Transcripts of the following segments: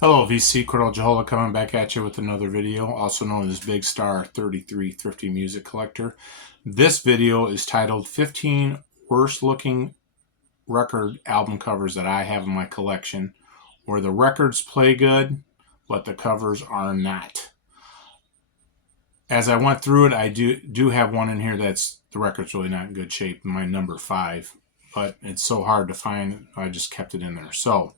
Hello, VC Cordell Jahola coming back at you with another video, also known as Big Star 33 Thrifty Music Collector. This video is titled 15 Worst Looking Record Album Covers That I Have in My Collection, where the records play good, but the covers are not. As I went through it, I do have one in here that's the record's really not in good shape, my number 5, but it's so hard to find, I just kept it in there. So,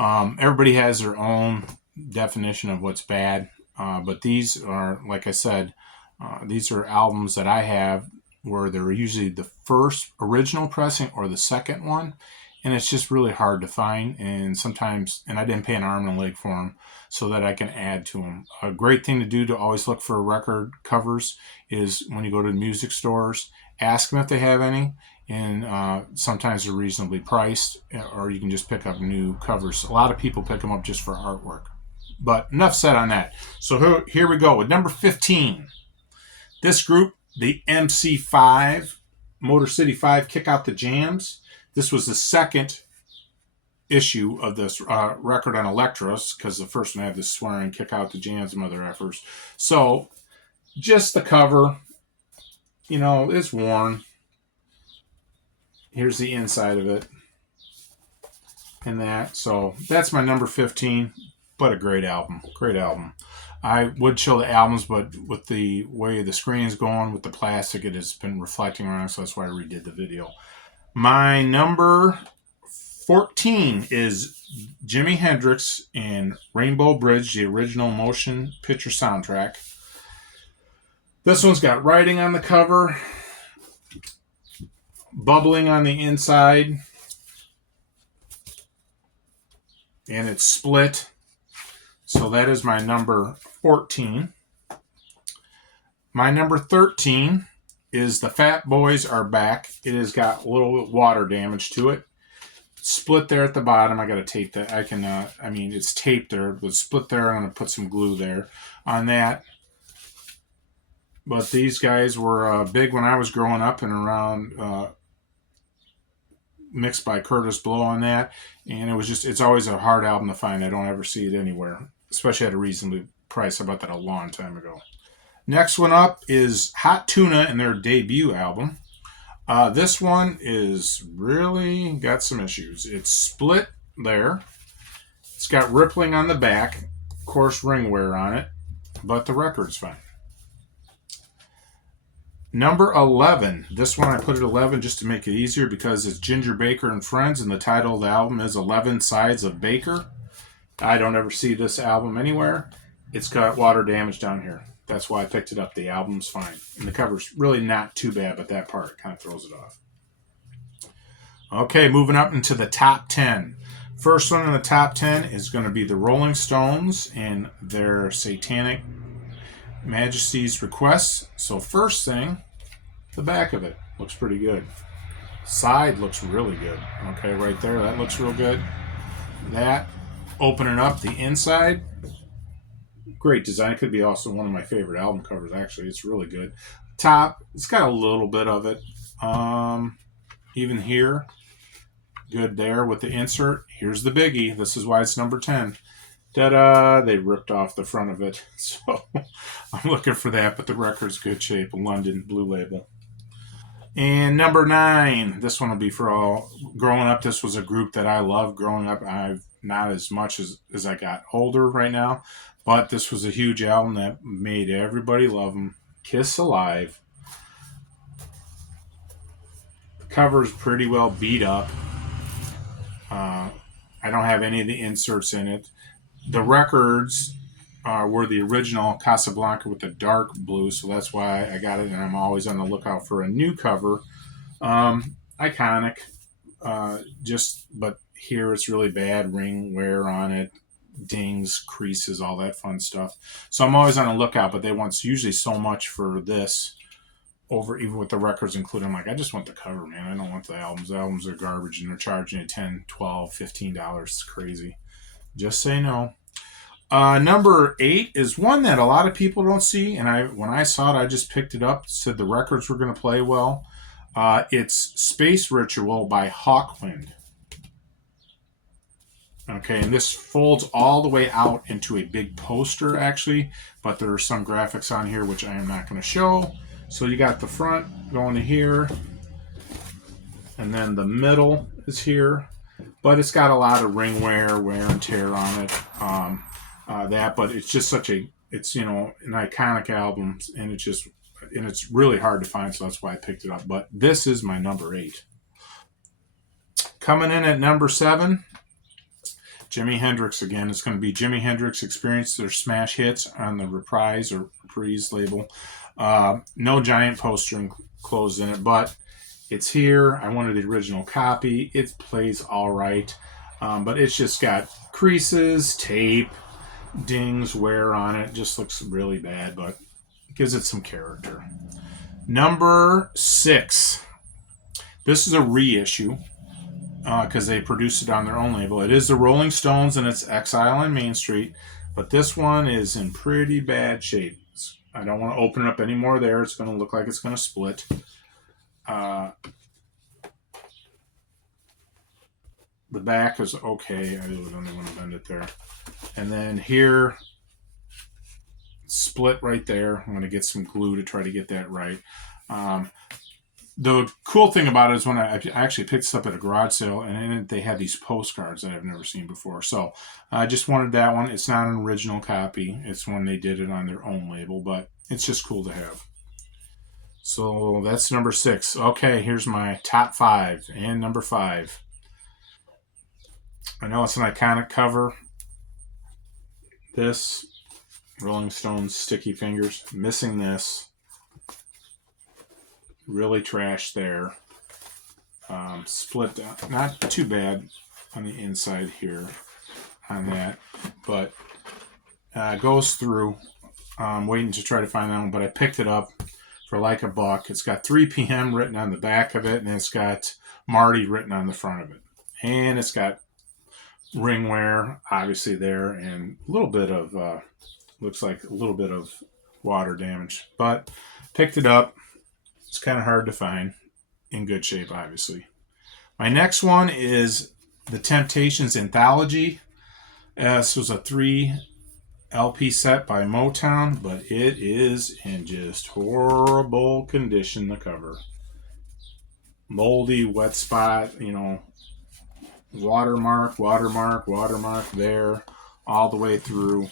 everybody has their own definition of what's bad, but these are, like I said, these are albums that I have where they're usually the first original pressing or the second one, and it's just really hard to find. And sometimes, and I didn't pay an arm and a leg for them so that I can add to them. A great thing to do to always look for record covers is when you go to the music stores, ask them if they have any. And sometimes they're reasonably priced, or you can just pick up new covers. A lot of people pick them up just for artwork. But enough said on that. So here we go with number 15. This group, the MC5, Motor City 5, Kick Out the Jams. This was the second issue of this record on Electros, because the first one had this swearing, Kick Out the Jams, and other efforts. So just the cover, you know, it's worn. Here's the inside of it and that. So that's my number 15, but a great album. Great album. I would show the albums, but with the way the screen is going with the plastic, it has been reflecting around, so that's why I redid the video. My number 14 is Jimi Hendrix in Rainbow Bridge, the original motion picture soundtrack. This one's got writing on the cover, bubbling on the inside, and it's split. So that is my number 14. My number 13 is The Fat Boys Are Back. It has got a little water damage to it. Split there at the bottom. I got to tape that. It's taped there, but split there. I'm going to put some glue there on that. But these guys were big when I was growing up and around, mixed by Curtis Blow on that. And it's always a hard album to find. I don't ever see it anywhere, especially at a reasonable price. I bought that a long time ago. Next one up is Hot Tuna and their debut album. This one is really got some issues. It's split there. It's got rippling on the back. Of course, ring wear on it, but the record's fine. Number 11. This one I put at 11 just to make it easier because it's Ginger Baker and Friends, and the title of the album is 11 Sides of Baker. I don't ever see this album anywhere. It's got water damage down here. That's why I picked it up. The album's fine. And the cover's really not too bad, but that part kind of throws it off. Okay, moving up into the top 10. First one in the top 10 is going to be the Rolling Stones and their Satanic Majesty's Request. So first thing, the back of it looks pretty good. Side looks really good. Okay, right there, that looks real good. That, opening up the inside, great design. Could be also one of my favorite album covers, actually. It's really good. Top, it's got a little bit of it. Even here, good there with the insert. Here's the biggie. This is why it's number 10. Ta-da! They ripped off the front of it. So I'm looking for that, but the record's good shape. London Blue Label. And number 9. This one will be for all. Growing up, this was a group that I loved growing up. I've not as much as I got older right now, but this was a huge album that made everybody love them. Kiss Alive. The cover's pretty well beat up. I don't have any of the inserts in it. The records were the original Casablanca with the dark blue, so that's why I got it, and I'm always on the lookout for a new cover. Iconic, but here it's really bad ring wear on it, dings, creases, all that fun stuff. So I'm always on the lookout, but they want usually so much for this over, even with the records included. I'm like, I just want the cover, man. I don't want the albums. The albums are garbage, and they're charging you $10, $12, $15. It's crazy. Just say no. Number 8 is one that a lot of people don't see, and when I saw it, I just picked it up, said the records were going to play well. It's Space Ritual by Hawkwind. Okay, and this folds all the way out into a big poster actually, but there are some graphics on here which I am not going to show. So you got the front going to here, and then the middle is here, but it's got a lot of ring wear and tear on it. But it's just such a, it's, you know, an iconic album, and it's really hard to find, so that's why I picked it up. But this is my number 8. Coming in at number 7, Jimi Hendrix again. It's going to be Jimi Hendrix Experience, their smash hits on the Reprise label. No giant poster enclosed in it, but it's here. I wanted the original copy. It plays all right, but it's just got creases, tape, dings, wear on it. Just looks really bad, but it gives it some character. Number 6. This is a reissue because they produced it on their own label. It is the Rolling Stones and it's Exile on Main Street, but this one is in pretty bad shape. I don't want to open it up anymore there. It's going to look like it's going to split. The back is okay. I really don't want to bend it there. And then here, split right there. I'm going to get some glue to try to get that right. The cool thing about it is when I actually picked this up at a garage sale, and in it they had these postcards that I've never seen before. So I just wanted that one. It's not an original copy. It's when they did it on their own label, but it's just cool to have. So that's number 6. Okay, here's my top 5 and number 5. I know it's an iconic cover. This, Rolling Stones, Sticky Fingers. Missing this. Really trash there. Split down. Not too bad on the inside here on that, but goes through. Waiting to try to find that one, but I picked it up for like $1. It's got 3 p.m. written on the back of it, and it's got Marty written on the front of it. And it's got ring wear, obviously, there, and a little bit of, looks like a little bit of water damage. But picked it up. It's kind of hard to find. In good shape, obviously. My next one is The Temptations Anthology. This was a 3 LP set by Motown, but it is in just horrible condition, the cover. Moldy, wet spot, you know, watermark there, all the way through.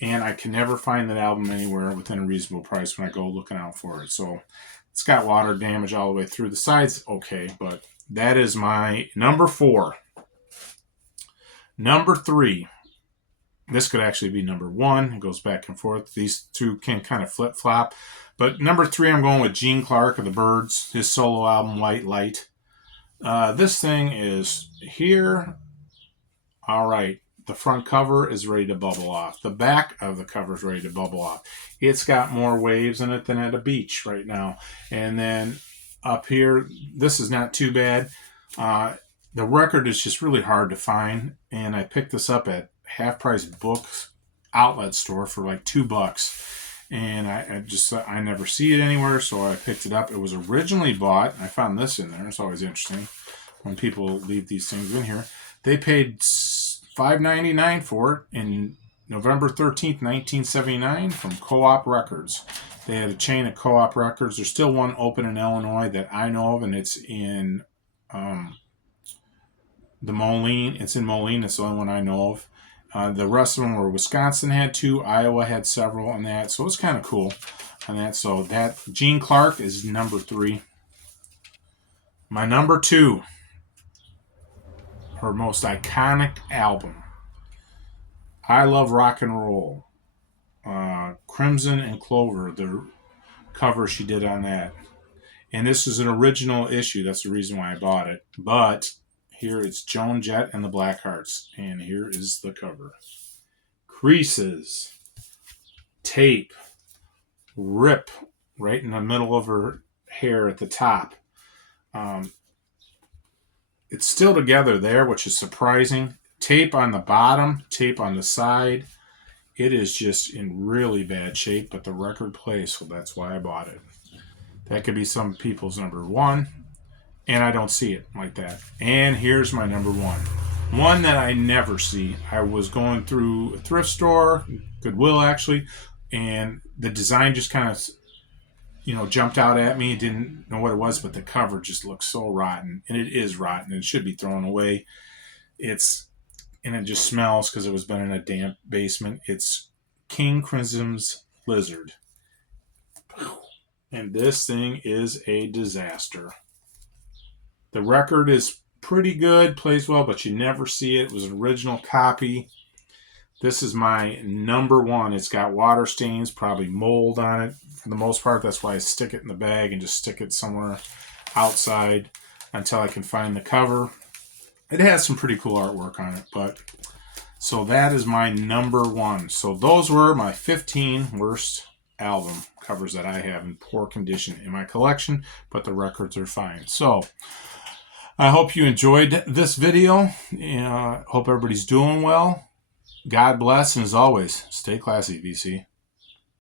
And I can never find that album anywhere within a reasonable price when I go looking out for it. So it's got water damage all the way through. The sides, okay, but that is my number 4. Number 3. This could actually be number 1. It goes back and forth. These two can kind of flip-flop. But number 3, I'm going with Gene Clark of the Byrds, his solo album, White Light. This thing is here. All right. The front cover is ready to bubble off. The back of the cover is ready to bubble off. It's got more waves in it than at a beach right now. And then up here, this is not too bad. The record is just really hard to find. And I picked this up at Half Price Books outlet store for like $2. And I never see it anywhere, so I picked it up. It was originally bought. I found this in there. It's always interesting when people leave these things in here. They paid $5.99 for it in November 13th, 1979 from Co-op Records. They had a chain of Co-op Records. There's still one open in Illinois that I know of, and it's in the Moline. It's in Moline. It's the only one I know of. The rest of them were Wisconsin had 2, Iowa had several on that, so it's kind of cool on that. So that Gene Clark is number 3. My number 2, her most iconic album, I Love Rock and Roll, Crimson and Clover, the cover she did on that. And this is an original issue. That's the reason why I bought it. But here it's Joan Jett and the Blackhearts. And here is the cover. Creases, tape, rip right in the middle of her hair at the top. It's still together there, which is surprising. Tape on the bottom, tape on the side. It is just in really bad shape, but the record plays, so that's why I bought it. That could be some people's number 1, and I don't see it like that. And here's my number 1. One that I never see. I was going through a thrift store, Goodwill actually, and the design just kind of, jumped out at me. Didn't know what it was, but the cover just looks so rotten, and it is rotten. It should be thrown away. And it just smells because it was been in a damp basement. It's King Crimson's Lizard, and this thing is a disaster. The record is pretty good, plays well, but you never see it. It was an original copy. This is my number one. It's got water stains, probably mold on it for the most part. That's why I stick it in the bag and just stick it somewhere outside until I can find the cover. It has some pretty cool artwork on it, but so that is my number one. So those were my 15 worst album covers that I have in poor condition in my collection, but the records are fine. So I hope you enjoyed this video. Hope everybody's doing well. God bless, and as always, stay classy, VC.